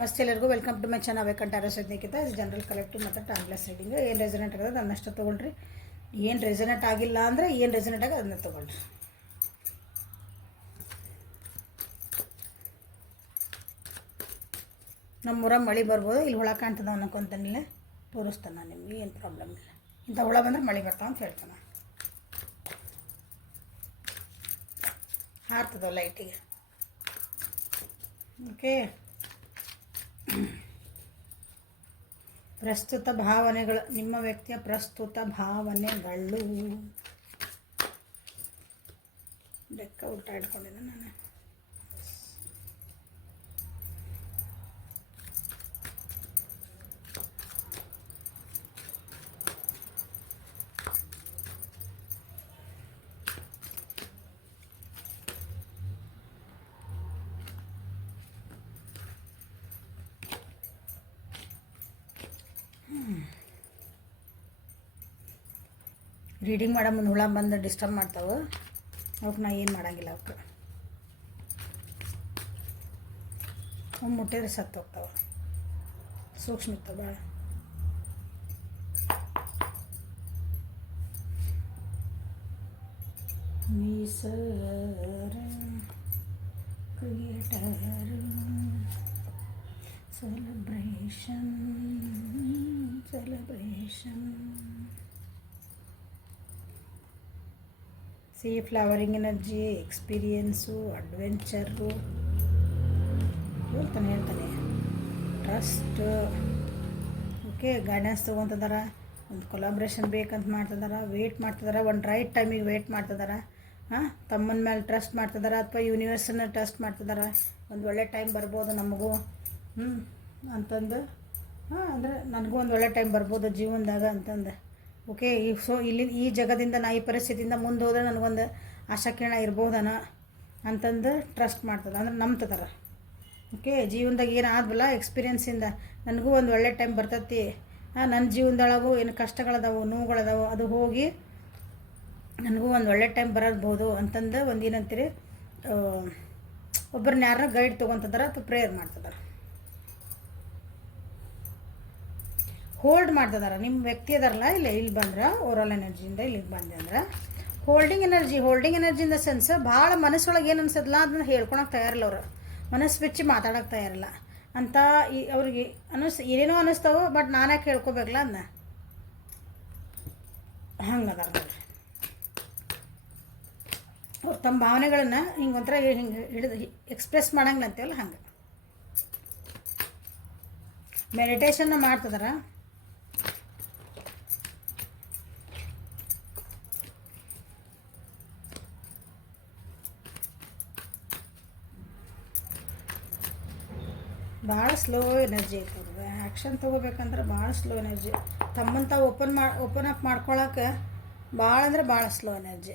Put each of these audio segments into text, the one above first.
ಮಸ್ತ್ ಎಲ್ಲರಿಗೂ welcome to my channel ವೇಕಂಟ್ ಆರೋ ಸದ್ಯಕ್ಕಿಂತ ಇದು ಜನರಲ್ ಕಲೆಕ್ಟಿವ್ ಮತ್ತು ಟಾಂಗ್ಲೆಸ್ ರೀಡಿಂಗ್. ಏನು ರೆಸನೇಟ್ ಆಗೋದು ಅದನ್ನಷ್ಟು ತೊಗೊಳ್ರಿ. ಏನು ರೆಸನೇಟ್ ಆಗಿಲ್ಲ ಅಂದರೆ ಏನು ರೆಸನೇಟ್ ಆಗಿ ಅದನ್ನ ತೊಗೊಳ್ರಿ. ನಮ್ಮೂರ ಮಳೆ ಬರ್ಬೋದು. ಇಲ್ಲಿ ಹುಳ ಕಾಣ್ತದ ಅನ್ನಕೊಂತನಿಲ್ಲ, ತೋರಿಸ್ತಾನೆ ನಾನು ನಿಮಗೆ. ಏನು ಪ್ರಾಬ್ಲಮ್ ಇಲ್ಲ. ಇಂಥ ಹುಳ ಬಂದರೆ ಮಳೆ ಬರ್ತಾವ ಅಂತ ಹೇಳ್ತಾನೆ. ಹಾರ್ತದ ಲೈಟಿಗೆ. ಓಕೆ, ಪ್ರಸ್ತುತ ಭಾವನೆಗಳು, ನಿಮ್ಮ ವ್ಯಕ್ತಿಯ ಪ್ರಸ್ತುತ ಭಾವನೆಗಳು. ಲೆಕ್ಕ ಉಲ್ಟಾ ಇಟ್ಕೊಂಡಿದ್ದೆ ನಾನು. ರೀಡಿಂಗ್ ಮಾಡೋ ಮುಂದೆ ಹುಳ ಬಂದು ಡಿಸ್ಟರ್ಬ್ ಮಾಡ್ತಾವೆ. ಅವಕ್ಕೆ ನಾ ಏನು ಮಾಡೋಂಗಿಲ್ಲ. ಅವಕ್ಕೆ ಅವ್ನು ಮುಟ್ಟಿದ್ರೆ ಸತ್ತು ಹೋಗ್ತಾವೆ. ಸೂಕ್ಷ್ಮ ಇರ್ತಾವೆ ಭಾಳ. ಮೀಸರ ಕ್ರಿಯೇಟರ್ ಸೆಲೆಬ್ರೇಷನ್ ಸಿ ಫ್ಲವರಿಂಗ್ ಎನರ್ಜಿ, ಎಕ್ಸ್ಪೀರಿಯನ್ಸು, ಅಡ್ವೆಂಚರು ಹೇಳ್ತಾನೆ. ಟ್ರಸ್ಟ್. ಓಕೆ, ಗೈಡೆನ್ಸ್ ತೊಗೊತಿದಾರ. ಒಂದು ಕೊಲಾಬ್ರೇಷನ್ ಬೇಕಂತ ಮಾಡ್ತಿದಾರ. ವೆಯ್ಟ್ ಮಾಡ್ತಿದಾರ. ಒಂದು ರೈಟ್ ಟೈಮಿಗೆ ವೆಯ್ಟ್ ಮಾಡ್ತಿದಾರ. ತಮ್ಮನ ಮೇಲೆ ಟ್ರಸ್ಟ್ ಮಾಡ್ತಿದಾರ ಅಥವಾ ಯೂನಿವರ್ಸನ್ನ ಟ್ರಸ್ಟ್ ಮಾಡ್ತಿದಾರ. ಒಂದು ಒಳ್ಳೆ ಟೈಮ್ ಬರ್ಬೋದು ನಮಗೂ ಅಂತಂದು. ಅಂದರೆ ನನಗೂ ಒಂದು ಒಳ್ಳೆ ಟೈಮ್ ಬರ್ಬೋದು ಜೀವನದಾಗ ಅಂತಂದು. ಓಕೆ, ಇಲ್ಲಿ ಈ ಜಗದಿಂದ ನಾ ಈ ಪರಿಸ್ಥಿತಿಯಿಂದ ಮುಂದೆ ಹೋದ್ರೆ ನನಗೊಂದು ಆಶಾಕಿರಣ ಇರ್ಬೋದನ ಅಂತಂದು ಟ್ರಸ್ಟ್ ಮಾಡ್ತದೆ. ಅಂದ್ರೆ ನಂಬ್ತದಾರ. ಓಕೆ, ಜೀವನದಾಗ ಏನು ಆದ್ವಲ್ಲ ಎಕ್ಸ್ಪೀರಿಯನ್ಸಿಂದ ನನಗೂ ಒಂದು ಒಳ್ಳೆ ಟೈಮ್ ಬರ್ತೈತಿ. ನನ್ನ ಜೀವನದೊಳಗೂ ಏನು ಕಷ್ಟಗಳದಾವು, ನೋವುಗಳದಾವು, ಅದು ಹೋಗಿ ನನಗೂ ಒಂದು ಒಳ್ಳೆ ಟೈಮ್ ಬರಬಹುದು ಅಂತಂದು ಒಂದು ಏನಂತೀರಿ, ಒಬ್ಬರನ್ನ ಯಾರನ್ನ ಗೈಡ್ ತೊಗೊತಿದಾರ ಅಥವಾ ಪ್ರೇಯರ್ ಮಾಡ್ತಿದಾರ. ಹೋಲ್ಡ್ ಮಾಡ್ತಿದಾರ. ನಿಮ್ಮ ವ್ಯಕ್ತಿ ಅದಾರಲ್ಲ, ಇಲ್ಲಿ ಬಂದ್ರೆ ಓವರಾಲ್ ಎನರ್ಜಿಯಿಂದ ಇಲ್ಲಿಗೆ ಬಂದೆ ಅಂದ್ರೆ holding energy in the sense ಭಾಳ ಮನಸ್ಸೊಳಗೆ ಏನು ಅನ್ಸದಲ್ಲ ಅದನ್ನ ಹೇಳ್ಕೊಳಕ್ಕೆ ತಯಾರಿಲ್ಲ. ಅವರು ಮನಸ್ಸು ಬಿಚ್ಚಿ ಮಾತಾಡೋಕ್ಕೆ ತಯಾರಿಲ್ಲ ಅಂತ ಅವ್ರಿಗೆ ಏನೇನೋ ಅನ್ನಿಸ್ತಾವೋ. ಬಟ್ ನಾನ್ಯಾಕೆ ಹೇಳ್ಕೊಬೇಕಲ್ಲ ಅದನ್ನ. ಹಂಗದಾರ ನೋಡ್ರಿ. ಅವ್ರು ತಮ್ಮ ಭಾವನೆಗಳನ್ನ ಹಿಂಗೆ ಒಂಥರ ಹಿಂಗೆ ಹಿಡಿದು ಎಕ್ಸ್ಪ್ರೆಸ್ ಮಾಡಂಗಿಲ್ಲ ಅಂತೀವಲ್ಲ ಹಂಗೆ. ಮೆಡಿಟೇಷನ್ನ ಮಾಡ್ತಿದಾರ. ಭಾಳ ಸ್ಲೋ ಎನರ್ಜಿ ಐತೆ. ಆ್ಯಕ್ಷನ್ ತೊಗೋಬೇಕಂದ್ರೆ ಭಾಳ ಸ್ಲೋ ಎನರ್ಜಿ. ತಮ್ಮಂತ ಓಪನ್ ಅಪ್ ಮಾಡ್ಕೊಳಕ್ಕೆ ಭಾಳ ಅಂದ್ರೆ ಭಾಳ ಸ್ಲೋ ಎನರ್ಜಿ.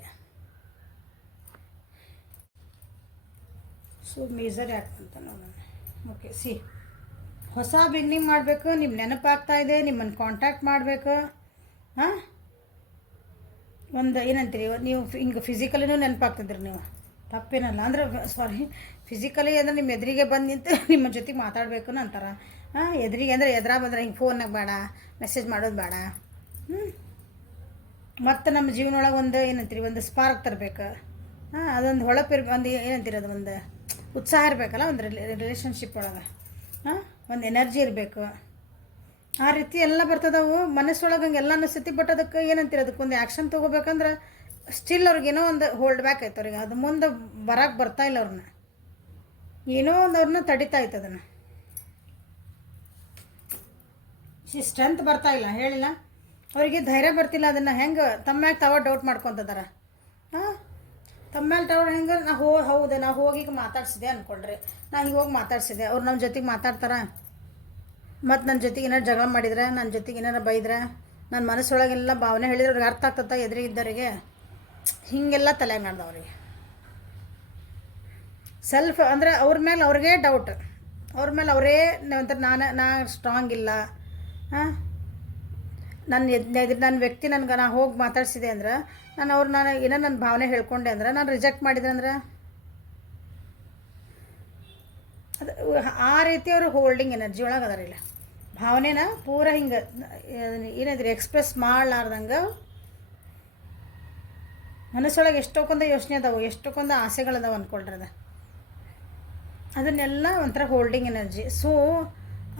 ಸೊ ಮೇಜರ್ ಯಾಕಂತ ನೋಡೋಣ. ಓಕೆ, ಹೊಸ ಬಿಗ್ನಿಂಗ್ ಮಾಡಬೇಕು. ನಿಮ್ಮ ನೆನಪಾಗ್ತಾಯಿದೆ, ನಿಮ್ಮನ್ನು ಕಾಂಟ್ಯಾಕ್ಟ್ ಮಾಡಬೇಕು. ಒಂದು ಏನಂತೀರಿ, ನೀವು ಹಿಂಗೆ ಫಿಸಿಕಲಿನೂ ನೆನಪಾಗ್ತಿದ್ರಿ ನೀವು. ತಪ್ಪೇನಲ್ಲ ಅಂದ್ರೆ ಫಿಸಿಕಲಿ ಅಂದರೆ ನಿಮ್ಮ ಎದುರಿಗೆ ಬಂದು ನಿಂತು ನಿಮ್ಮ ಜೊತೆಗೆ ಮಾತಾಡಬೇಕು ಅಂತಾರೆ. ಎದುರಿಗೆ ಅಂದರೆ ಬಂದ್ರೆ ಹಿಂಗೆ ಫೋನ್ನಾಗ ಬೇಡ, ಮೆಸೇಜ್ ಮಾಡೋದು ಬೇಡ. ಮತ್ತು ನಮ್ಮ ಜೀವನೊಳಗೆ ಒಂದು ಏನಂತೀರಿ, ಒಂದು ಸ್ಪಾರ್ಕ್ ತರಬೇಕು. ಅದೊಂದು ಒಂದು ಏನಂತೀರಿ, ಅದು ಒಂದು ಉತ್ಸಾಹ ಇರಬೇಕಲ್ಲ ಒಂದು ರಿಲೇಷನ್ಶಿಪ್ ಒಳಗೆ. ಒಂದು ಎನರ್ಜಿ ಇರಬೇಕು. ಆ ರೀತಿ ಎಲ್ಲ ಬರ್ತದವು ಮನಸ್ಸೊಳಗೆ. ಹಂಗೆಲ್ಲ ಅನಿಸ್ತೈತಿ. ಬಟ್ ಅದಕ್ಕೆ ಏನಂತೀರಿ, ಅದಕ್ಕೊಂದು ಆ್ಯಕ್ಷನ್ ತೊಗೋಬೇಕಂದ್ರೆ ಸ್ಟಿಲ್ ಅವ್ರಿಗೇನೋ ಒಂದು ಹೋಲ್ಡ್ ಬ್ಯಾಕ್ ಆಯ್ತು. ಅವ್ರಿಗೆ ಅದು ಮುಂದೆ ಬರೋಕ್ಕೆ ಬರ್ತಾಯಿಲ್ಲ. ಅವ್ರನ್ನ ಏನೋ ಒಂದು ಅವ್ರನ್ನ ತಡಿತಾ ಇತ್ತು. ಅದನ್ನು ಸ್ಟ್ರೆಂತ್ ಬರ್ತಾಯಿಲ್ಲ. ಹೇಳಿಲ್ಲ ಅವರಿಗೆ ಧೈರ್ಯ ಬರ್ತಿಲ್ಲ. ಅದನ್ನು ಹೆಂಗೆ ತಮ್ಮ ಮ್ಯಾಗ ತಾವ ಡೌಟ್ ಮಾಡ್ಕೊತಿದಾರ. ತಮ್ಮ ಮೇಲೆ ಟವರ್ ಹೆಂಗೆ ಹೌದು ನಾ ಹೋಗಿ ಮಾತಾಡ್ಸಿದೆ ಅಂದ್ಕೊಳ್ರಿ. ನಾ ಹೀಗೆ ಹೋಗಿ ಮಾತಾಡ್ಸಿದೆ, ಅವ್ರು ನಮ್ಮ ಜೊತೆಗೆ ಮಾತಾಡ್ತಾರ. ಮತ್ತು ನನ್ನ ಜೊತೆಗೆ ಏನಾರು ಜಗಳ ಮಾಡಿದ್ರೆ, ನನ್ನ ಜೊತೆಗೆ ಏನಾರು ಬೈದ್ರೆ, ನನ್ನ ಮನಸ್ಸೊಳಗೆಲ್ಲ ಭಾವನೆ ಹೇಳಿದ್ರೆ ಅವ್ರಿಗೆ ಅರ್ಥ ಆಗ್ತದ ಎದುರಿಗಿದ್ದವರಿಗೆ. ಹೀಗೆಲ್ಲ ತಲೆಗೆ ನಡೆದವ್ರಿಗೆ ಸೆಲ್ಫ್ ಅಂದರೆ ಅವ್ರ ಮೇಲೆ ಅವ್ರಿಗೆ ಡೌಟ್. ಅವ್ರ ಮೇಲೆ ಅವರೇ ಒಂಥರ ನಾ ಸ್ಟ್ರಾಂಗ್ ಇಲ್ಲ. ನನ್ನ ವ್ಯಕ್ತಿ ನಾ ಹೋಗಿ ಮಾತಾಡ್ಸಿದೆ ಅಂದ್ರೆ ನಾನು ಏನೋ ನನ್ನ ಭಾವನೆ ಹೇಳ್ಕೊಂಡೆ ಅಂದ್ರೆ ನಾನು ರಿಜೆಕ್ಟ್ ಮಾಡಿದೆ ಅಂದ್ರೆ ಅದು ಆ ರೀತಿ ಅವರು ಹೋಲ್ಡಿಂಗ್ ಎನರ್ಜಿ ಒಳಗೆ ಅದಾರಿಲ್ಲ, ಭಾವನೆನ ಪೂರ ಹಿಂಗೆ ಏನಾದ್ರಿ ಎಕ್ಸ್ಪ್ರೆಸ್ ಮಾಡಲಾರ್ದಂಗೆ ಮನಸ್ಸೊಳಗೆ ಎಷ್ಟೊಂದು ಯೋಚನೆ ಅದಾವೆ, ಎಷ್ಟೊಂದು ಆಸೆಗಳದಾವೆ ಅಂದ್ಕೊಳ್ರದ, ಅದನ್ನೆಲ್ಲ ಒಂಥರ ಹೋಲ್ಡಿಂಗ್ ಎನರ್ಜಿ. ಸೊ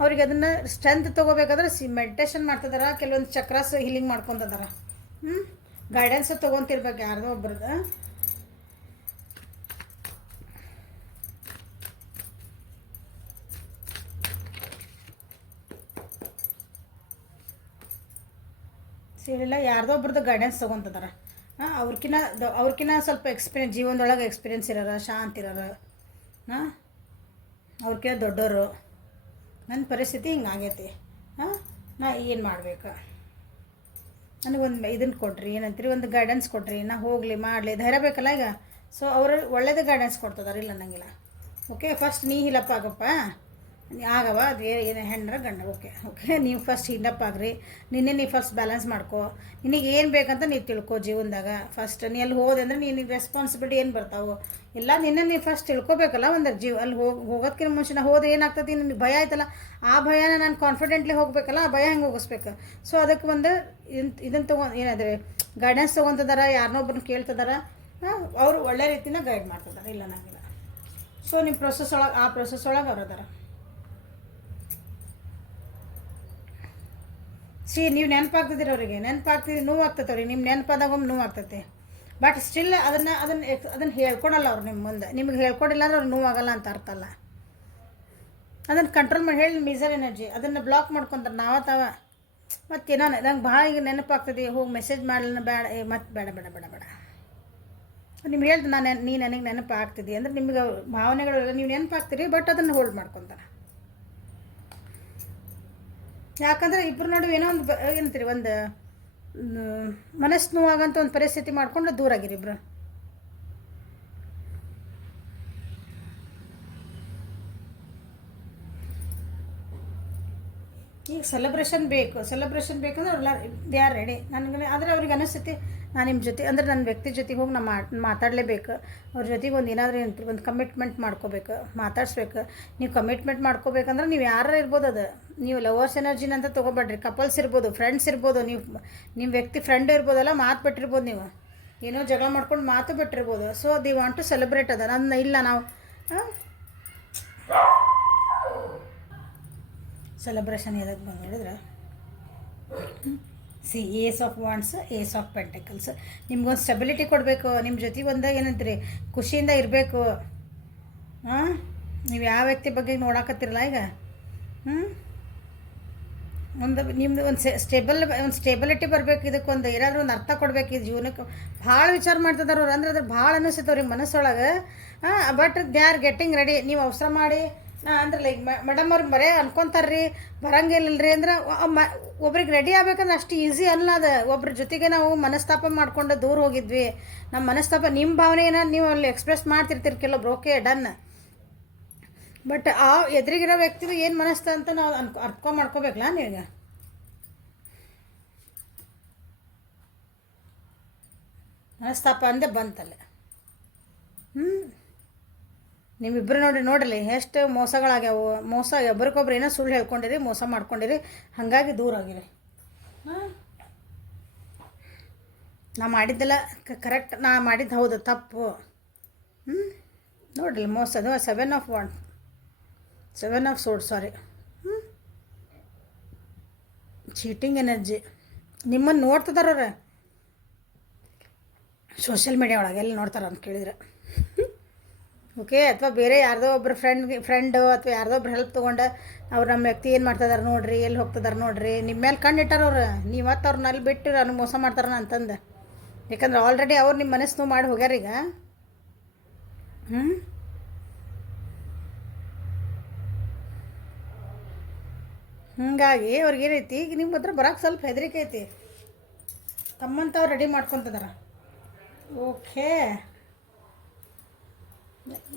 ಅವ್ರಿಗೆ ಅದನ್ನು ಸ್ಟ್ರೆಂತ್ ತೊಗೋಬೇಕಾದ್ರೆ ಮೆಡಿಟೇಷನ್ ಮಾಡ್ತಿದಾರ, ಕೆಲವೊಂದು ಚಕ್ರಾಸ್ ಹೀಲಿಂಗ್ ಮಾಡ್ಕೊತಿದಾರ, ಗೈಡೆನ್ಸ್ ತೊಗೊತಿರ್ಬೇಕು ಯಾರ್ದೋ ಒಬ್ರದ್ದು. ಸರಿಲ್ಲ, ಯಾರ್ದೋ ಒಬ್ರದ್ದು ಗೈಡೆನ್ಸ್ ತೊಗೊತಿದಾರ. ಅವ್ರಕಿನ್ನ ಸ್ವಲ್ಪ ಎಕ್ಸ್ಪೀರಿಯನ್ಸ್, ಜೀವನದೊಳಗೆ ಎಕ್ಸ್ಪೀರಿಯನ್ಸ್ ಇರೋರು, ಶಾಂತಿ ಇರೋರು, ಅವ್ರಕಿನ್ನ ದೊಡ್ಡವರು. ನನ್ನ ಪರಿಸ್ಥಿತಿ ಹಿಂಗಾಗೈತಿ, ನಾ ಏನು ಮಾಡ್ಬೇಕು, ನನಗೊಂದು ಇದನ್ನು ಕೊಡ್ರಿ, ಏನಂತೀರಿ, ಒಂದು ಗೈಡೆನ್ಸ್ ಕೊಡ್ರಿ, ನಾ ಹೋಗಲಿ ಮಾಡಲಿ ಧೈರ್ಯ ಬೇಕಲ್ಲ ಈಗ. ಸೊ ಅವರು ಒಳ್ಳೇದೇ ಗೈಡೆನ್ಸ್ ಕೊಡ್ತಿದಾರೆ, ಇಲ್ಲ ಅನ್ನಂಗಿಲ್ಲ. ಓಕೆ, ಫಸ್ಟ್ ನೀ ಹಿಲಪ್ ಆಗಪ್ಪ, ಆಗವ ಅದು ಏನು ಹೆಣ್ಣರ ಗಂಡ. ಓಕೆ ನೀವು ಫಸ್ಟ್ ಹಿಲಪ್ ಆಗ್ರಿ, ನೀ ಫಸ್ಟ್ ಬ್ಯಾಲೆನ್ಸ್ ಮಾಡ್ಕೋ, ನಿನಗೆ ಏನು ಬೇಕಂತ ನೀವು ತಿಳ್ಕೊ ಜೀವನದಾಗ. ಫಸ್ಟ್ ನೀ ಅಲ್ಲಿ ಹೋದೆ ಅಂದರೆ ನಿನಗೆ ರೆಸ್ಪಾನ್ಸಿಬಿಲಿಟಿ ಏನು ಬರ್ತಾವೆ ಎಲ್ಲ ನೀವು ಫಸ್ಟ್ ತಿಳ್ಕೊಬೇಕಲ್ಲ. ಒಂದು ಅಲ್ಲಿ ಹೋಗೋದಕ್ಕಿಂತ ಮುಂಚೆ ನಾ ಹೋದ್ರೆ ಏನಾಗ್ತದೆ, ನಿನಗೆ ಭಯ ಆಯ್ತಲ್ಲ, ಆ ಭಯನ ನಾನು ಕಾನ್ಫಿಡೆಂಟ್ಲಿ ಹೋಗ್ಬೇಕಲ್ಲ, ಆ ಭಯ ಹೆಂಗೆ ಹೋಗಿಸ್ಬೇಕು. ಸೊ ಅದಕ್ಕೆ ಒಂದು ಇದನ್ನು ಏನಾದ್ರೆ ಗೈಡೆನ್ಸ್ ತೊಗೊತಿದಾರ, ಯಾರನ್ನೊಬ್ಬರನ್ನ ಕೇಳ್ತಿದಾರ, ಅವರು ಒಳ್ಳೆ ರೀತಿನ ಗೈಡ್ ಮಾಡ್ತಿದ್ದಾರೆ, ಇಲ್ಲ ನನಗಿಲ್ಲ. ಸೊ ನಿಮ್ಮ ಪ್ರೊಸೆಸ್ ಒಳಗೆ, ಆ ಪ್ರೊಸೆಸ್ ಒಳಗೆ ಅವ್ರು ಅದಾರ. ನೀವು ನೆನಪಾಗ್ತಿದ್ದೀರಿ ಅವರಿಗೆ, ನೆನಪಾಗ್ತಿದ್ದೀರಿ, ನೋವು ಆಗ್ತೈತೆ ಅವ್ರಿಗೆ, ನಿಮ್ಮ ನೆನಪಾದಾಗ ಒಮ್ಮೆ ನೋವು ಆಗ್ತೈತೆ. ಬಟ್ ಸ್ಟಿಲ್ ಅದನ್ನು ಹೇಳ್ಕೊಡಲ್ಲ ಅವ್ರು ನಿಮ್ಮ ಮುಂದೆ. ನಿಮಗೆ ಹೇಳ್ಕೊಡಿಲ್ಲ ಅಂದ್ರೆ ಅವ್ರು ನೋವಾಗಲ್ಲ ಅಂತ ಅರ್ಥ ಅಲ್ಲ. ಅದನ್ನು ಕಂಟ್ರೋಲ್ ಮಾಡಿ ಹೇಳಿ, ಮಿಸರ್ ಎನರ್ಜಿ ಅದನ್ನು ಬ್ಲಾಕ್ ಮಾಡ್ಕೊತಾರೆ ತಾವ. ಮತ್ತೇನೋ ನಂಗೆ ಭಾಳ ಈಗ ನೆನಪಾಗ್ತದೆ, ಹೋಗಿ ಮೆಸೇಜ್ ಮಾಡಲ್ಲ, ಬೇಡ, ಮತ್ತೆ ಬೇಡ ಬೇಡ ಬೇಡ ಬೇಡ ನಿಮ್ಗೆ ಹೇಳ್ದು ನೀ ನನಗೆ ನೆನಪು ಆಗ್ತಿದ್ದಿ ಅಂದ್ರೆ ನಿಮ್ಗೆ ಭಾವನೆಗಳೆಲ್ಲ ನೀವು ನೆನಪಾಗ್ತೀರಿ, ಬಟ್ ಅದನ್ನು ಹೋಲ್ಡ್ ಮಾಡ್ಕೊತಾರೆ. ಯಾಕಂದರೆ ಇಬ್ಬರು ನಡುವೆ ಏನೋ ಒಂದು ಏನಂತೀರಿ, ಒಂದು ಮನಸ್ಸು ನೋವಾಗಂತ ಒಂದು ಪರಿಸ್ಥಿತಿ ಮಾಡ್ಕೊಂಡು ದೂರ ಆಗಿರಿ ಇಬ್ಬರು. ಈಗ ಸೆಲೆಬ್ರೇಷನ್ ಬೇಕಂದ್ರೆ ಎಲ್ಲ ದೇ ಆರ್ ರೆಡಿ. ನನಗೆ ಆದರೆ ಅವ್ರಿಗೆ ಅನಿಸ್ತೈತಿ ನಾನು ನಿಮ್ಮ ಜೊತೆ ಅಂದರೆ ನನ್ನ ವ್ಯಕ್ತಿ ಜೊತೆಗೆ ಹೋಗಿ ಮಾತಾಡಲೇಬೇಕು, ಅವ್ರ ಜೊತೆಗೆ ಒಂದು ಏನಾದರೂ ಒಂದು ಕಮಿಟ್ಮೆಂಟ್ ಮಾಡ್ಕೋಬೇಕು, ಮಾತಾಡ್ಸ್ಬೇಕು. ನೀವು ಕಮಿಟ್ಮೆಂಟ್ ಮಾಡ್ಕೋಬೇಕಂದ್ರೆ ನೀವು ಯಾರು ಇರ್ಬೋದು, ಅದು ನೀವು ಲವರ್ಸ್ ಎನರ್ಜಿನ ಅಂತ ತೊಗೊಬೇಡ್ರಿ. ಕಪಲ್ಸ್ ಇರ್ಬೋದು, ಫ್ರೆಂಡ್ಸ್ ಇರ್ಬೋದು, ನಿಮ್ಮ ವ್ಯಕ್ತಿ ಫ್ರೆಂಡ್ ಇರ್ಬೋದಲ್ಲ, ಮಾತು ಬಿಟ್ಟಿರ್ಬೋದು, ನೀವು ಏನೋ ಜಗಳ ಮಾಡ್ಕೊಂಡು ಮಾತು ಬಿಟ್ಟಿರ್ಬೋದು. So they want to celebrate ಅದ. ನನ್ನ ಇಲ್ಲ ನಾವು ಸೆಲೆಬ್ರೇಷನ್ ಎದಕ್ಕೆ ಬಂದು ಹೇಳಿದ್ರೆ, ace of wands, ace of pentacles. ನಿಮ್ಗೊಂದು ಸ್ಟೆಬಿಲಿಟಿ ಕೊಡಬೇಕು, ನಿಮ್ಮ ಜೊತೆಗೆ ಒಂದು ಏನಂತೀರಿ ಖುಷಿಯಿಂದ ಇರಬೇಕು. ನೀವು ಯಾವ ವ್ಯಕ್ತಿ ಬಗ್ಗೆ ನೋಡಾಕತ್ತಿರಲ್ಲ ಈಗ, ನಿಮ್ಮದು ಒಂದು ಸ್ಟೆಬಿಲಿಟಿ ಬರಬೇಕು. ಇದಕ್ಕೊಂದು ಏನಾದರೂ ಒಂದು ಅರ್ಥ ಕೊಡಬೇಕು ಈ ಜೀವನಕ್ಕೆ. ಭಾಳ ವಿಚಾರ ಮಾಡ್ತಿದ್ದಾರೆ ಅವ್ರು, ಅಂದ್ರೆ ಅದ್ರ ಭಾಳ ಅನ್ನಿಸ್ತೈತೆ ಅವ್ರಿಗೆ ಮನಸ್ಸೊಳಗೆ. But they are getting ready. ನೀವು ಅವಸರ ಮಾಡಿ ಅಂದ್ರೆ ಲೈಕ್ ಮೇಡಮ್ ಅವ್ರಿಗೆ ಬರೇ ಅನ್ಕೊತಾರ್ರಿ, ಬರಂಗಿಲ್ಲರಿ ಅಂದ್ರೆ ಒಬ್ರಿಗೆ ರೆಡಿ ಆಗ್ಬೇಕಂದ್ರೆ ಅಷ್ಟು ಈಸಿ ಅಲ್ಲ ಅದು. ಒಬ್ರ ಜೊತೆಗೆ ನಾವು ಮನಸ್ತಾಪ ಮಾಡ್ಕೊಂಡು ದೂರ ಹೋಗಿದ್ವಿ, ನಮ್ಮ ಮನಸ್ತಾಪ ನಿಮ್ಮ ಭಾವನೆ ಏನಾದ್ರು ನೀವು ಅಲ್ಲಿ ಎಕ್ಸ್ಪ್ರೆಸ್ ಮಾಡ್ತಿರ್ತೀರಿ ಕೆಲವೊಬ್ರು, ಓಕೆ ಡನ್. ಬಟ್ ಆ ಎದುರಿಗಿರೋ ವ್ಯಕ್ತಿದು ಏನು ಮನಸ್ತ ಅಂತ ನಾವು ಅರ್ಥ ಮಾಡ್ಕೋಬೇಕಲ್ಲ. ನೀವೀಗ ಮನಸ್ತಾಪ ಅಂದೆ ಬಂತಲ್ಲ, ನೀವಿಬ್ಬರು ನೋಡ್ರಿ ಎಷ್ಟು ಮೋಸಗಳಾಗ್ಯಾವು. ಮೋಸ ಒಬ್ರಿಗೊಬ್ರು ಏನೋ ಸುಳ್ಳು ಹೇಳ್ಕೊಂಡಿರಿ, ಮೋಸ ಮಾಡ್ಕೊಂಡಿರಿ, ಹಾಗಾಗಿ ದೂರ ಆಗಿರಿ. ನಾ ಮಾಡಿದ್ದೆಲ್ಲ ಕರೆಕ್ಟ್, ನಾ ಮಾಡಿದ್ದು ಹೌದು ತಪ್ಪು. ನೋಡ್ರಿ ಮೋಸ, ಅದು 7 of sword, sorry, cheating energy. ನಿಮ್ಮನ್ನು ನೋಡ್ತಿದಾರ ಸೋಷಿಯಲ್ ಮೀಡಿಯಾ ಒಳಗೆ, ಎಲ್ಲಿ ನೋಡ್ತಾರೆ ಅಂತ ಕೇಳಿದ್ರೆ, ಓಕೆ. ಅಥವಾ ಬೇರೆ ಯಾರ್ದೋ ಒಬ್ಬರು ಫ್ರೆಂಡು ಅಥವಾ ಯಾರ್ದೋ ಒಬ್ರು ಹೆಲ್ಪ್ ತೊಗೊಂಡು ಅವ್ರು ನಮ್ಮ ವ್ಯಕ್ತಿ ಏನು ಮಾಡ್ತಿದಾರೆ ನೋಡ್ರಿ, ಎಲ್ಲಿ ಹೋಗ್ತಿದಾರೆ ನೋಡ್ರಿ, ನಿಮ್ಮ ಮೇಲೆ ಕಣ್ಣು ಇಟ್ಟಾರವ್ರು. ನೀವು ಮತ್ತು ಅವ್ರನ್ನ ಅಲ್ಲಿ ಬಿಟ್ಟು ನನಗೆ ಮೋಸ ಮಾಡ್ತಾರ ಅಂತಂದು. ಯಾಕಂದ್ರೆ ಆಲ್ರೆಡಿ ಅವ್ರು ನಿಮ್ಮ ಮನಸ್ಸು ಮಾಡಿ ಹೋಗ್ಯಾರೀಗ. ಹೀಗಾಗಿ ಅವ್ರಿಗೆ ಏನೈತಿ, ಈಗ ನಿಮ್ಮ ಹತ್ರ ಬರೋಕ್ಕೆ ಸ್ವಲ್ಪ ಹೆದರಿಕೆ ಐತಿ. ತಮ್ಮಂತ ಅವ್ರು ರೆಡಿ ಮಾಡ್ಕೊತಿದಾರ. ಓಕೆ,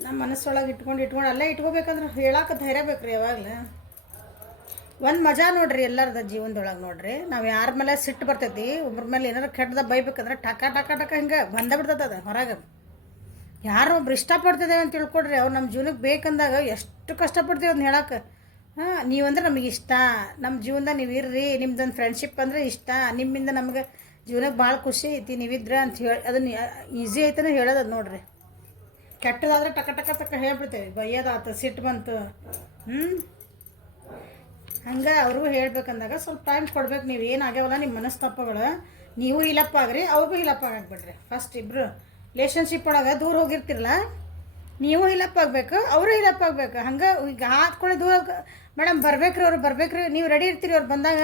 ನಮ್ಮ ಮನಸ್ಸೊಳಗೆ ಇಟ್ಕೊಂಡು ಅಲ್ಲೇ ಇಟ್ಕೋಬೇಕಂದ್ರೆ ಹೇಳಕ್ಕೆ ಧೈರ್ಯ ಬೇಕು ರೀ ಯಾವಾಗಲೂ. ಒಂದು ಮಜಾ ನೋಡ್ರಿ ಎಲ್ಲರದ ಜೀವನದೊಳಗೆ ನೋಡ್ರಿ. ನಾವು ಯಾರ ಮೇಲೆ ಸಿಟ್ಟು ಬರ್ತೈತಿ, ಒಬ್ರ ಮೇಲೆ ಏನಾರು ಕೆಟ್ಟದ ಬೈಬೇಕಂದ್ರೆ ಟಕ ಟಕ ಟಕ ಹಿಂಗೆ ಬಂದ ಬಿಡ್ತದೆ ಅದು ಹೊರಗೆ. ಯಾರೊಬ್ರು ಇಷ್ಟಪಡ್ತಿದ್ದೇವೆ ಅಂತ ತಿಳ್ಕೊಡ್ರಿ, ಅವ್ರು ನಮ್ಮ ಜೀವನಕ್ಕೆ ಬೇಕಂದಾಗ ಎಷ್ಟು ಕಷ್ಟಪಡ್ತೀವಿ ಅದನ್ನ ಹೇಳಕ್ಕೆ. ಹಾಂ, ನೀವಂದ್ರೆ ನಮಗೆ ಇಷ್ಟ, ನಮ್ಮ ಜೀವನದಾಗ ನೀವು ಇರ್ರಿ, ನಿಮ್ದೊಂದು ಫ್ರೆಂಡ್ಶಿಪ್ ಅಂದರೆ ಇಷ್ಟ, ನಿಮ್ಮಿಂದ ನಮಗೆ ಜೀವನಕ್ಕೆ ಭಾಳ ಖುಷಿ ಐತಿ ನೀವಿದ್ರೆ ಅಂತ ಹೇಳಿ ಅದನ್ನು ಈಸಿ ಐತನ ಹೇಳೋದು. ಅದು ನೋಡ್ರಿ, ಕೆಟ್ಟದಾದ್ರೆ ಟಕ ಟಕ ಟಕ ಹೇಳ್ಬಿಡ್ತೇವೆ, ಬೈಯೋದಾತು, ಸಿಟ್ಟು ಬಂತು. ಹಂಗೆ ಅವ್ರಿಗೂ ಹೇಳ್ಬೇಕಂದಾಗ ಸ್ವಲ್ಪ ಟೈಮ್ ಕೊಡ್ಬೇಕು. ನೀವು ಏನಾಗ್ಯಾವಲ್ಲ ನಿಮ್ಮ ಮನಸ್ತಾಪಗಳು, ನೀವು ಹೀಲಪ್ ಆಗ್ರಿ, ಅವ್ರಿಗೂ ಹೀಲಪ್ ಆಗಬೇಡ್ರಿ. ಫಸ್ಟ್ ಇಬ್ಬರು ರಿಲೇಷನ್ಶಿಪ್ ಒಳಗೆ ದೂರ ಹೋಗಿರ್ತಿರಲ್ಲ, ನೀವು ಹೀಲಪ್ ಆಗಬೇಕು, ಅವರು ಹೀಲಪ್ ಆಗಬೇಕು. ಹಂಗೆ ಈಗ ಹಾತ್ಕೊಳ್ಳಿ ದೂರ, ಮೇಡಮ್ ಬರ್ಬೇಕ್ರಿ ಅವ್ರು, ಬರ್ಬೇಕ್ರಿ, ನೀವು ರೆಡಿ ಇರ್ತೀರಿ ಅವ್ರು ಬಂದಾಗ.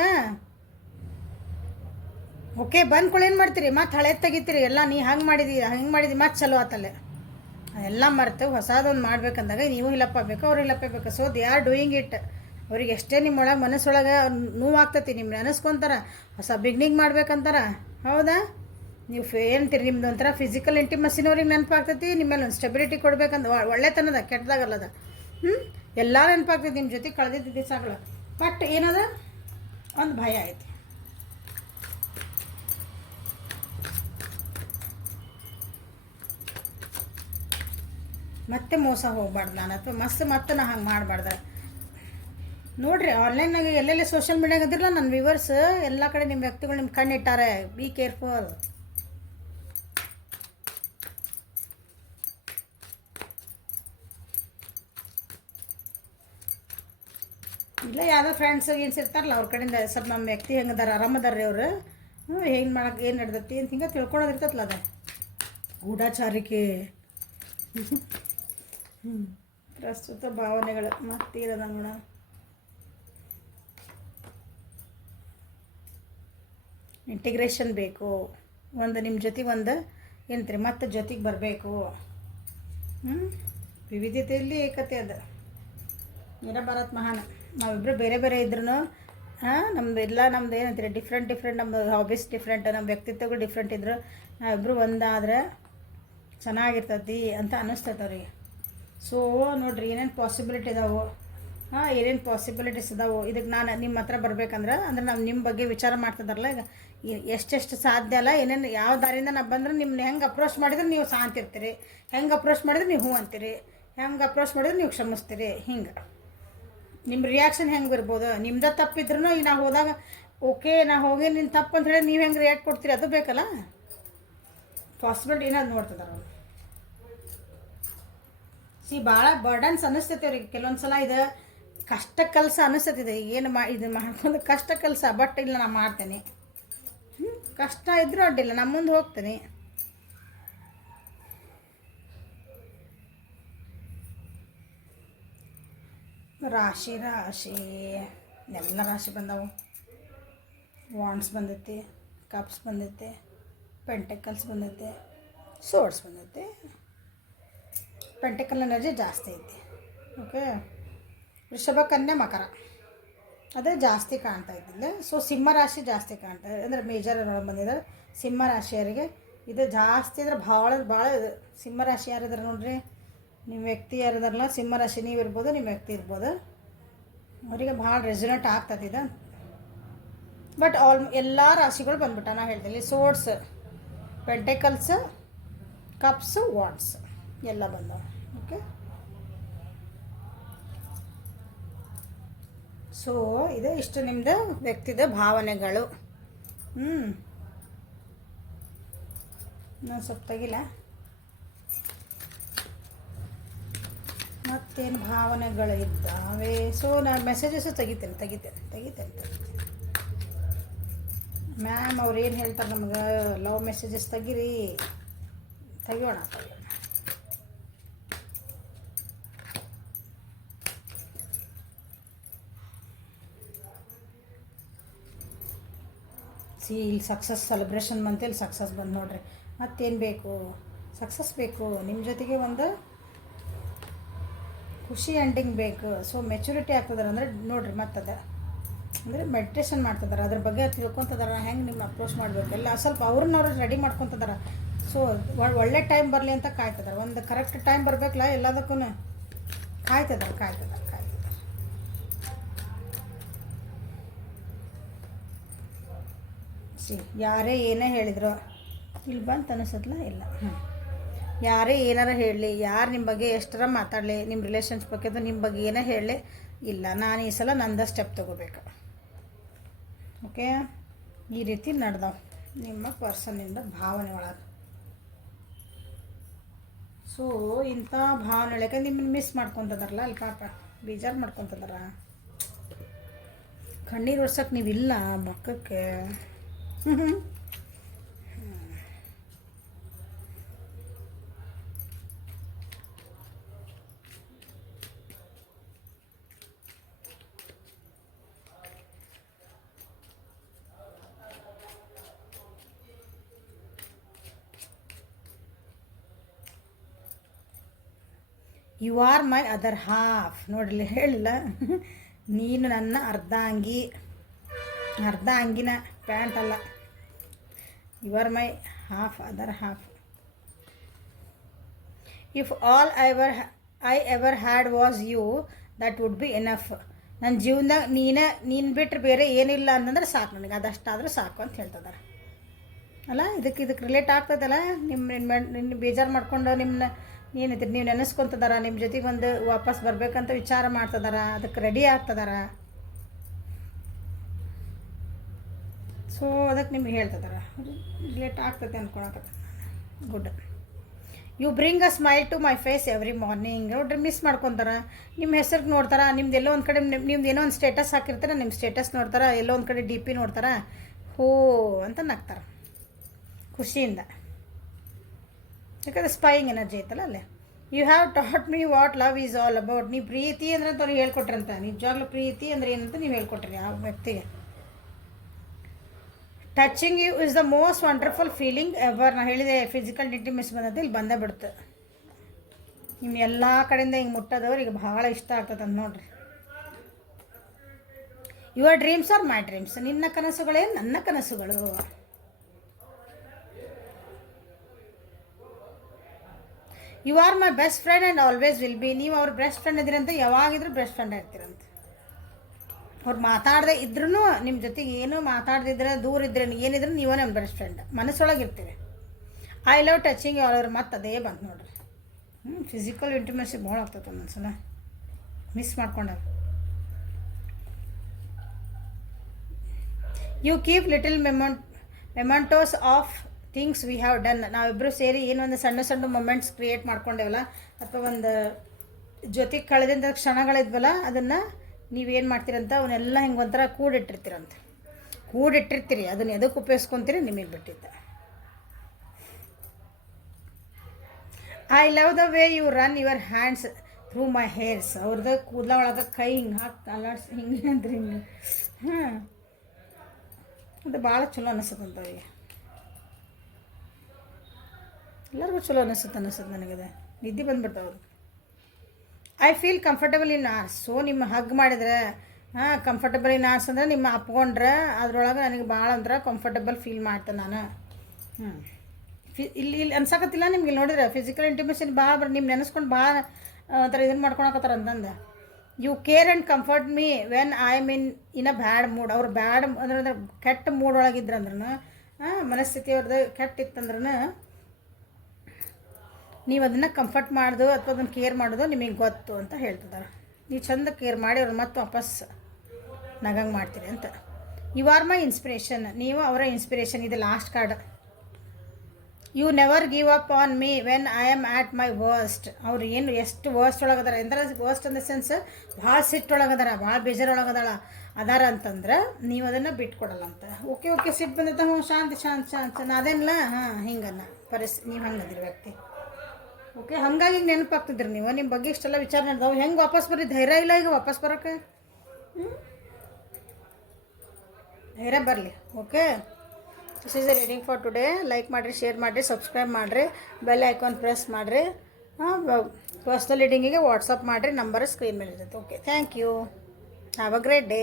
ಓಕೆ ಬಂದ್ಕೊಳ್ಳಿ ಏನು ಮಾಡ್ತೀರಿ, ಮತ್ತೆ ಹಳೆ ತೆಗಿತೀರಿ ಎಲ್ಲ, ನೀ ಹಂಗೆ ಮಾಡಿದಿ ಮತ್ತೆ ಚಲೋ ಆತಲ್ಲೇ. ಅದೆಲ್ಲ ಮರೆತು ಹೊಸದೊಂದು ಮಾಡ್ಬೇಕಂದಾಗ ನೀವು ಹಿಲಪ್ ಆಗಬೇಕು, ಅವ್ರು ಹಿಲಪ್ ಆಗಬೇಕು. So they are doing it. ಅವ್ರಿಗೆ ಎಷ್ಟೇ ನಿಮ್ಮೊಳಗೆ ಮನಸ್ಸೊಳಗೆ ನೋವಾಗ್ತೈತಿ, ನಿಮ್ಮ ನೆನೆಸ್ಕೊತಾರೆ, ಹೊಸ ಬಿಗ್ನಿಂಗ್ ಮಾಡ್ಬೇಕಂತಾರೆ. ಹೌದಾ? ನೀವು ಏನಂತೀರಿ, ನಿಮ್ದು ಒಂಥರ ಫಿಸಿಕಲ್ ಇಂಟಿಮಸಿನವ್ರಿಗೆ ನೆನಪಾಗ್ತೈತಿ, ನಿಮ್ಮ ಮೇಲೆ ಒಂದು ಸ್ಟೆಬಿಲಿಟಿ ಕೊಡ್ಬೇಕಂತ, ಒಳ್ಳೆತನದ ಕೆಟ್ಟದಾಗಲ್ಲದ. ಎಲ್ಲ ನೆನಪಾಗ್ತೈತಿ ನಿಮ್ಮ ಜೊತೆ ಕಳೆದಿದ್ದು ದಿವಸಗಳು. ಬಟ್ ಏನದ ಒಂದು ಭಯ ಐತಿ. ಮತ್ತೆ ಮೋಸ ಹೋಗ್ಬಾರ್ದು ನಾನು, ಅಥವಾ ಮತ್ತೆ ನಾ ಹಂಗೆ ಮಾಡಬಾರ್ದು. ನೋಡಿರಿ, ಆನ್ಲೈನಾಗ ಎಲ್ಲೆಲ್ಲಿ ಸೋಷಿಯಲ್ ಮೀಡಿಯಾಗ ಅದಿರಲ್ಲ ನನ್ನ ವ್ಯೂವರ್ಸ್, ಎಲ್ಲ ಕಡೆ ನಿಮ್ಮ ವ್ಯಕ್ತಿಗಳು ನಿಮ್ಮ ಕಣ್ಣಿಟ್ಟಾರೆ. Be careful. ಇಲ್ಲ ಯಾವುದೋ ಫ್ರೆಂಡ್ಸ್ ಗೀನ್ಸ್ ಇರ್ತಾರಲ್ಲ, ಅವ್ರ ಕಡೆಯಿಂದ ಸ್ವಲ್ಪ ನಮ್ಮ ವ್ಯಕ್ತಿ ಹೆಂಗದಾರ, ಆರಾಮದಾರ್ರಿ ಅವರು, ಹೆಂಗೆ ಮಾಡಕ್ಕೆ ಏನು ನಡ್ದೈತಿ ಅಂತ ಹಿಂಗೆ ತಿಳ್ಕೊಳೋದು ಇರ್ತೈತಲ್ಲ, ಅದೇ ಗೂಢಾಚಾರಿಕೆ. ಪ್ರಸ್ತುತ ಭಾವನೆಗಳು ಮತ್ತೇನದ ನೋಡ. ಇಂಟಿಗ್ರೇಷನ್ ಬೇಕು, ಒಂದು ನಿಮ್ಮ ಜೊತೆಗೆ ಒಂದು ಏನಂತೀರಿ ಮತ್ತೆ ಜೊತೆಗೆ ಬರಬೇಕು. ವಿವಿಧತೆಯಲ್ಲಿ ಏಕತೆ ಅದು. ಮೇರಾ ಭಾರತ್ ಮಹಾನ್. ನಾವಿಬ್ಬರು ಬೇರೆ ಬೇರೆ ಇದ್ರೂ ನಮ್ದು ಏನಂತೀರಿ ಡಿಫ್ರೆಂಟ್ ನಮ್ಮದು ಹಾಬೀಸ್ ಡಿಫ್ರೆಂಟ್, ನಮ್ಮ ವ್ಯಕ್ತಿತ್ವಗಳು ಡಿಫ್ರೆಂಟ್ ಇದ್ರು ನಾವಿಬ್ಬರು ಒಂದಾದ್ರೆ ಚೆನ್ನಾಗಿರ್ತೈತಿ ಅಂತ ಅನ್ನಿಸ್ತೈತೆ ಅವ್ರಿಗೆ. ಸೊ ನೋಡಿರಿ, ಏನೇನು ಪಾಸಿಬಿಲಿಟಿ ಇದಾವೆ, ಏನೇನು ಪಾಸಿಬಿಲಿಟೀಸ್ ಇದಾವೆ. ಇದಕ್ಕೆ ನಾನು ನಿಮ್ಮ ಹತ್ರ ಬರ್ಬೇಕಂದ್ರೆ ನಾವು ನಿಮ್ಮ ಬಗ್ಗೆ ವಿಚಾರ ಮಾಡ್ತಿದ್ದಾರಲ್ಲ, ಈಗ ಎಷ್ಟೆಷ್ಟು ಸಾಧ್ಯ ಅಲ್ಲ, ಏನೇನು ಯಾವ ದಾರಿಯಿಂದ ನಾವು ಬಂದ್ರೆ ನಿಮ್ಮನ್ನ ಹೆಂಗೆ ಅಪ್ರೋಚ್ ಮಾಡಿದ್ರೆ ನೀವು ಶಾಂತಿ ಇರ್ತೀರಿ, ಹೆಂಗೆ ಅಪ್ರೋಚ್ ಮಾಡಿದ್ರೆ ನೀವು ಹ್ಞೂ ಅಂತೀರಿ, ಹೆಂಗೆ ಅಪ್ರೋಚ್ ಮಾಡಿದ್ರೆ ನೀವು ಕ್ಷಮಿಸ್ತೀರಿ. ಹಿಂಗೆ ನಿಮ್ಮ ರಿಯಾಕ್ಷನ್ ಹೆಂಗೆ ಇರ್ಬೋದು. ನಿಮ್ದು ತಪ್ಪಿದ್ರೂ ಈಗ ನಾವು ಹೋದಾಗ ಓಕೆ ನಾ ಹೋಗಿ ನಿನ್ನ ತಪ್ಪು ಅಂತ ಹೇಳಿ ನೀವು ಹೆಂಗೆ ರಿಯಾಕ್ಟ್ ಕೊಡ್ತೀರಿ, ಅದು ಬೇಕಲ್ಲ. ಪಾಸಿಬಿಲಿಟಿ ಏನಾದ್ರು ನೋಡ್ತಿದ್ದಾರೆ ಅವ್ರು. ಭಾಳ ಬರ್ಡನ್ಸ್ ಅನ್ನಿಸ್ತೈತೆ ಅವ್ರಿಗೆ ಕೆಲವೊಂದು ಸಲ. ಇದು ಕಷ್ಟ ಕೆಲಸ ಅನ್ನಿಸ್ತೈತಿದೆ, ಏನು ಇದು ಮಾಡ್ಕೊಂಡು ಕಷ್ಟ ಕೆಲಸ. ಬಟ್ ಇಲ್ಲ, ನಾನು ಮಾಡ್ತೇನೆ. ಕಷ್ಟ ಇದ್ರೂ ಅಡ್ಡಿಲ್ಲ, ನಮ್ಮ ಮುಂದೆ ಹೋಗ್ತೇನೆ. ರಾಶಿ ಎಲ್ಲ ರಾಶಿ ಬಂದವು. ವಾಂಡ್ಸ್ ಬಂದೈತಿ, ಕಪ್ಸ್ ಬಂದೈತೆ, ಪೆಂಟೆಕಲ್ಸ್ ಬಂದೈತೆ, ಸೋರ್ಡ್ಸ್ ಬಂದೈತೆ. ಪೆಂಟೆಕಲ್ ಎನರ್ಜಿ ಜಾಸ್ತಿ ಐತಿ. ಓಕೆ, ವೃಷಭ, ಕನ್ಯಾ, ಮಕರ ಅದೇ ಜಾಸ್ತಿ ಕಾಣ್ತಾ ಇದ್ದಿಲ್ಲ. ಸೊ ಸಿಂಹ ರಾಶಿ ಜಾಸ್ತಿ ಕಾಣ್ತಾ ಇದೆ, ಅಂದರೆ ಮೇಜರ್ ಬಂದಿದೆ ಸಿಂಹ ರಾಶಿಯವರಿಗೆ. ಇದು ಜಾಸ್ತಿ ಅಂದರೆ ಭಾಳ ಇದು. ಸಿಂಹ ರಾಶಿ ಯಾರಿದಾರೆ ನೋಡ್ರಿ, ನಿಮ್ಮ ವ್ಯಕ್ತಿ ಯಾರಿದಾರಲ್ಲ ಸಿಂಹ ರಾಶಿ, ನೀವು ಇರ್ಬೋದು, ನಿಮ್ಮ ವ್ಯಕ್ತಿ ಇರ್ಬೋದು, ಅವರಿಗೆ ಭಾಳ ರೆಸೊನೇಟ್ ಆಗ್ತದೆ. ಬಟ್ ಎಲ್ಲ ರಾಶಿಗಳು ಬಂದ್ಬಿಟ್ಟ. ನಾ ಹೇಳ್ತೀನಿ, ಸೋರ್ಡ್ಸ್, ಪೆಂಟೆಕಲ್ಸ್, ಕಪ್ಸ್, ವಾಂಡ್ಸ್ ಎಲ್ಲ ಬಂದವು. ಓಕೆ, ಸೊ ಇದು ಇಷ್ಟು ನಿಮ್ಮದು ವ್ಯಕ್ತಿದ ಭಾವನೆಗಳು. ನಾನು ಸ್ವಲ್ಪ ತೆಗಿಲ್ಲ, ಮತ್ತೇನು ಭಾವನೆಗಳು ಇದ್ದಾವೆ. ಸೊ ನಾನು ಮೆಸೇಜಸ್ಸು ತೆಗಿತೇನೆ. ಮ್ಯಾಮ್ ಅವ್ರು ಏನು ಹೇಳ್ತಾರೆ ನಮ್ಗೆ, ಲವ್ ಮೆಸೇಜಸ್ ತೆಗಿಯೋಣ. ಇಲ್ಲಿ ಸಕ್ಸಸ್ ಸೆಲೆಬ್ರೇಷನ್ ಮಂತೇಳಿ ಸಕ್ಸಸ್ ಬಂದು ನೋಡ್ರಿ. ಮತ್ತೇನು ಬೇಕು, ಸಕ್ಸಸ್ ಬೇಕು, ನಿಮ್ಮ ಜೊತೆಗೆ ಒಂದು ಖುಷಿ ಎಂಡಿಂಗ್ ಬೇಕು. ಸೊ ಮೆಚುರಿಟಿ ಆಗ್ತದಾರೆ ಅಂದರೆ ನೋಡಿರಿ, ಮತ್ತದ ಅಂದರೆ ಮೆಡಿಟೇಷನ್ ಮಾಡ್ತಿದ್ದಾರೆ, ಅದ್ರ ಬಗ್ಗೆ ತಿಳ್ಕೊತಿದಾರೆ, ಹೆಂಗೆ ನಿಮ್ಮ ಅಪ್ರೋಚ್ ಮಾಡಬೇಕು ಎಲ್ಲ ಸ್ವಲ್ಪ ಅವ್ರನ್ನವ್ರು ರೆಡಿ ಮಾಡ್ಕೊತಿದ್ದಾರೆ. ಸೊ ಒಳ್ಳೆ ಟೈಮ್ ಬರಲಿ ಅಂತ ಕಾಯ್ತಿದ್ದಾರೆ. ಒಂದು ಕರೆಕ್ಟ್ ಟೈಮ್ ಬರಬೇಕಲ್ಲ ಎಲ್ಲದಕ್ಕೂ, ಕಾಯ್ತಿದ್ದಾರೆ. ಯಾರೇ ಏನೇ ಹೇಳಿದ್ರು ಇಲ್ಲಿ ಬಂತು ಅನಿಸತ್ಲ ಇಲ್ಲ. ಯಾರೇ ಏನಾರ ಹೇಳಲಿ, ಯಾರು ನಿಮ್ಮ ಬಗ್ಗೆ ಎಷ್ಟರ ಮಾತಾಡಲಿ, ನಿಮ್ಮ ರಿಲೇಷನ್ಸ್ ಬಗ್ಗೆ ನಿಮ್ಮ ಬಗ್ಗೆ ಏನೇ ಹೇಳಲಿ, ಇಲ್ಲ ನಾನು ಈ ಸಲ ನಂದ ಸ್ಟೆಪ್ ತೊಗೋಬೇಕು. ಓಕೆ, ಈ ರೀತಿ ನಡೆದವು ನಿಮ್ಮ ಪರ್ಸನ್ನಿಂದ ಭಾವನೆ ಒಳಗೆ. ಸೊ ಇಂಥ ಭಾವನೆ ಒಳಗೆ ನಿಮ್ಮನ್ನು ಮಿಸ್ ಮಾಡ್ಕೊತದಾರಲ್ಲ ಅಲ್ಲಿ ಪಾಪ, ಬೇಜಾರು ಮಾಡ್ಕೊತದಾರ. ಕಣ್ಣೀರು ಒರ್ಸಕ್ಕೆ ನೀವಿಲ್ಲ ಮಕ್ಕಕ್ಕೆ. You are my other half. ನೋಡಲಿ ಹೇಳಿಲ್ಲ, ನೀನು ನನ್ನ ಅರ್ಧ ಅಂಗಿನ ಪ್ಯಾಂಟ್ ಅಲ್ಲ. You are my half, other half. If all I ever had was you, that would be enough. ನನ್ನ ಜೀವನದಾಗ ನೀನು ಬಿಟ್ಟರೆ ಬೇರೆ ಏನಿಲ್ಲ ಅಂತಂದ್ರೆ ಸಾಕು ನನಗೆ, ಅದಷ್ಟಾದರೂ ಸಾಕು ಅಂತ ಹೇಳ್ತಿದ್ದಾರೆ ಅಲ್ಲ. ಇದಕ್ಕೆ ರಿಲೇಟ್ ಆಗ್ತದಲ್ಲ. ನಿನ್ನ ಬೇಜಾರು ಮಾಡ್ಕೊಂಡು ಏನಿದ್ರಿ ನೀವು ನೆನೆಸ್ಕೊತದಾರ, ನಿಮ್ಮ ಜೊತೆಗೆ ಒಂದು ವಾಪಸ್ ಬರಬೇಕಂತ ವಿಚಾರ ಮಾಡ್ತದಾರ, ಅದಕ್ಕೆ ರೆಡಿ ಆಗ್ತದಾರ. ಸೊ ಅದಕ್ಕೆ ನಿಮ್ಗೆ ಹೇಳ್ತದಾರ, ರಿಲೇಟ್ ಆಗ್ತದೆ ಅಂದ್ಕೊಳಕತ್ತ. Good. You bring a smile to my face every morning. ನೋಡ್ರಿ ಮಿಸ್ ಮಾಡ್ಕೊತಾರ, ನಿಮ್ಮ ಹೆಸರಿಗೆ ನೋಡ್ತಾರ, ನಿಮ್ದು ಎಲ್ಲೋ ಒಂದು ಕಡೆ ನಿಮ್ದು ಏನೋ ಒಂದು ಸ್ಟೇಟಸ್ ಹಾಕಿರ್ತಾರೆ, ನಿಮ್ಮ ಸ್ಟೇಟಸ್ ನೋಡ್ತಾರ, ಎಲ್ಲೋ ಒಂದು ಕಡೆ DP ನೋಡ್ತಾರ, ಹೋ ಅಂತ ನಗ್ತಾರೆ ಖುಷಿಯಿಂದ. ಯಾಕಂದರೆ ಸ್ಪೈಯಿಂಗ್ ಎನರ್ಜಿ ಐತಲ್ಲ ಅಲ್ಲೇ. You have taught me what love is all about. ನೀವು ಪ್ರೀತಿ ಅಂದ್ರೆ ಅಂತ ಅವ್ರಿಗೆ ಹೇಳ್ಕೊಟ್ರಂತ. ನಿಜವಾಗ್ಲೂ ಪ್ರೀತಿ ಅಂದ್ರೆ ಏನಂತ ನೀವು ಹೇಳ್ಕೊಟ್ರಿ ಆ ವ್ಯಕ್ತಿಗೆ. Touching you is the most wonderful feeling ever. ನಾನು ಹೇಳಿದೆ ಫಿಸಿಕಲ್ ಇಂಟಿಮೆಸಿ ಬಂದದ್ದು ಇಲ್ಲಿ ಬಂದೇ ಬಿಡುತ್ತೆ. ನಿಮ್ಮ ಎಲ್ಲ ಕಡೆಯಿಂದ ಹಿಂಗೆ ಮುಟ್ಟೋದವ್ರಿಗೆ ಭಾಳ ಇಷ್ಟ ಆಗ್ತದೆ ಅಂತ ನೋಡ್ರಿ. Your dreams are my dreams. ನಿನ್ನ ಕನಸುಗಳೇ ನನ್ನ ಕನಸುಗಳು. You are my best friend and always will be. ನೀವು ಅವ್ರ ಬೆಸ್ಟ್ ಫ್ರೆಂಡ್ ಇದ್ದೀರಂತ, ಯಾವಾಗಿದ್ರೂ ಬೆಸ್ಟ್ ಫ್ರೆಂಡ್ ಇರ್ತೀರಂತ. ಅವ್ರು ಮಾತಾಡದೆ ಇದ್ರೂ ನಿಮ್ಮ ಜೊತೆಗೆ ಏನೂ ಮಾತಾಡ್ದಿದ್ರೆ, ದೂರ ಇದ್ರೆ ಏನಿದ್ರು ನೀವೇ ನಮ್ಮ ಬೆಸ್ಟ್ ಫ್ರೆಂಡ್, ಮನಸ್ಸೊಳಗೆ ಇರ್ತೀವಿ. ಐ ಲವ್ ಟಚಿಂಗ್ ಅವ್ರವ್ರು ಮತ್ತೆ ಅದೇ ಬಂತು ನೋಡ್ರಿ. ಫಿಸಿಕಲ್ ಇಂಟಿಮೆಸಿ ಭಾಳ ಆಗ್ತದೆ ಒಂದೊಂದ್ಸಲ ಮಿಸ್ ಮಾಡ್ಕೊಂಡಾಗ. You keep little mementos of things we have done. ನಾವಿಬ್ಬರು ಸೇರಿ ಏನೊಂದು ಸಣ್ಣ ಸಣ್ಣ ಮೊಮೆಂಟ್ಸ್ ಕ್ರಿಯೇಟ್ ಮಾಡ್ಕೊಂಡೇವಲ್ಲ, ಅಥವಾ ಒಂದು ಜೊತೆಗೆ ಕಳೆದಿಂದ ಕ್ಷಣಗಳಿದ್ವಲ್ಲ, ಅದನ್ನು ನೀವೇನು ಮಾಡ್ತೀರಂತ ಅವನ್ನೆಲ್ಲ ಹಿಂಗೆ ಒಂಥರ ಕೂಡಿಟ್ಟಿರ್ತೀರಿ. ಅದನ್ನು ಎದಕ್ಕೆ ಉಪಯೋಗಿಸ್ಕೊತೀರಿ ನಿಮಗೆ ಬಿಟ್ಟಿದ್ದ. I love the way you run your hands through my hairs. ಅವ್ರದ್ದು ಕೂದಲ ಒಳಗೆ ಕೈ ಹಿಂಗೆ ಹಾಕಿ ಅಲಾಡ್ಸಿ ಹಿಂಗೆ ಅಂದ್ರೆ ಹಿಂಗೆ. ಅದು ಭಾಳ ಚಲೋ ಅನಿಸುತ್ತಂತ ಅವ್ರಿಗೆ. ಎಲ್ಲರಿಗೂ ಚಲೋ ಅನಿಸುತ್ತೆ ನನಗಿದೆ. ನಿದ್ದೆ ಬಂದುಬಿಡ್ತಾವೆ. I feel comfortable in arms. So ನಿಮ್ಮ ಹಗ್ ಮಾಡಿದ್ರೆ ಕಂಫರ್ಟಬಲ್ ಇನ್ ಆರ್ಸ್ ಅಂದರೆ ನಿಮ್ಮ ಅಪ್ಕೊಂಡ್ರೆ ಅದ್ರೊಳಗೆ ನನಗೆ ಭಾಳ ಅಂದ್ರೆ ಕಂಫರ್ಟಬಲ್ ಫೀಲ್ ಮಾಡ್ತೇನೆ ನಾನು. ಇಲ್ಲಿ ಅನ್ಸಕತ್ತಿಲ್ಲ ನಿಮ್ಗೆ. ಇಲ್ಲಿ ನೋಡಿದ್ರೆ ಫಿಸಿಕಲ್ ಇಂಟಿಮೇಷನ್ ಭಾಳ ನಿಮ್ಮ ನೆನೆಸ್ಕೊಂಡು ಭಾಳ ಒಂಥರ ಇದನ್ನು ಮಾಡ್ಕೊಳಕತ್ತಾರ ಅಂತಂದು. You care and comfort me when I am in a bad mood. ಅವ್ರು ಬ್ಯಾಡ್ ಅಂದ್ರೆ ಕೆಟ್ಟ ಮೂಡ್ ಒಳಗಿದ್ರಂದ್ರೂ, ಮನಸ್ಥಿತಿ ಅವ್ರದ್ದು ಕೆಟ್ಟಿತ್ತಂದ್ರೂ ನೀವು ಅದನ್ನು ಕಂಫರ್ಟ್ ಮಾಡೋದು ಅಥವಾ ಅದನ್ನು ಕೇರ್ ಮಾಡೋದು ನಿಮಗೆ ಗೊತ್ತು ಅಂತ ಹೇಳ್ತಿದ್ದಾರೆ. ನೀವು ಚಂದ ಕೇರ್ ಮಾಡಿ ಅವ್ರು ಮತ್ತೆ ವಾಪಸ್ ನಗಂಗೆ ಮಾಡ್ತೀರಿ ಅಂತ. You are my inspiration. ನೀವು ಅವರ ಇನ್ಸ್ಪಿರೇಷನ್. ಇದು last card. You never give up on me when I am at my worst. ಅವ್ರು ಏನು ಎಷ್ಟು ವರ್ಸ್ಟ್ ಒಳಗದಾರ ಅಂದ್ರೆ, ವರ್ಸ್ಟ್ ಇನ್ ದ ಸೆನ್ಸ್ ಭಾಳ ಸಿಟ್ಟೊಳಗದಾರ, ಭಾಳ ಅದಾರ ಅಂತಂದ್ರೆ ನೀವು ಅದನ್ನು ಬಿಟ್ಕೊಡಲ್ಲ ಅಂತ. ಓಕೆ ಸಿಟ್ಟು ಬಂದೈತೆ, ಹ್ಞೂ ಶಾಂತಿ ಅದೇನಿಲ್ಲ, ಹಿಂಗನ್ನ ನೀವು ಹಂಗದಿರಿ ವ್ಯಕ್ತಿ. ಓಕೆ, ಹಾಗಾಗಿ ನೆನಪಾಗ್ತಿದ್ರಿ ನೀವು. ನಿಮ್ಮ ಬಗ್ಗೆ ಇಷ್ಟೆಲ್ಲ ವಿಚಾರ ನಡೆದವು. ಹೆಂಗೆ ವಾಪಸ್ ಬರ್ರಿ? ಧೈರ್ಯ ಇಲ್ಲ ಈಗ ವಾಪಸ್ ಬರೋಕ್ಕೆ. ಧೈರ್ಯ ಬರಲಿ. Okay, this is a reading for today. Like ಮಾಡಿರಿ, ಶೇರ್ ಮಾಡಿರಿ, ಸಬ್ಸ್ಕ್ರೈಬ್ ಮಾಡಿರಿ, ಬೆಲ್ ಐಕಾನ್ ಪ್ರೆಸ್ ಮಾಡಿರಿ. ಪರ್ಸ್ನಲ್ ರೀಡಿಂಗಿಗೆ ವಾಟ್ಸಪ್ ಮಾಡಿರಿ, ನಂಬರ್ ಸ್ಕ್ರೀನ್ ಮೇಲೆ ಇರ್ತೈತೆ. Okay, thank you. Have a great day.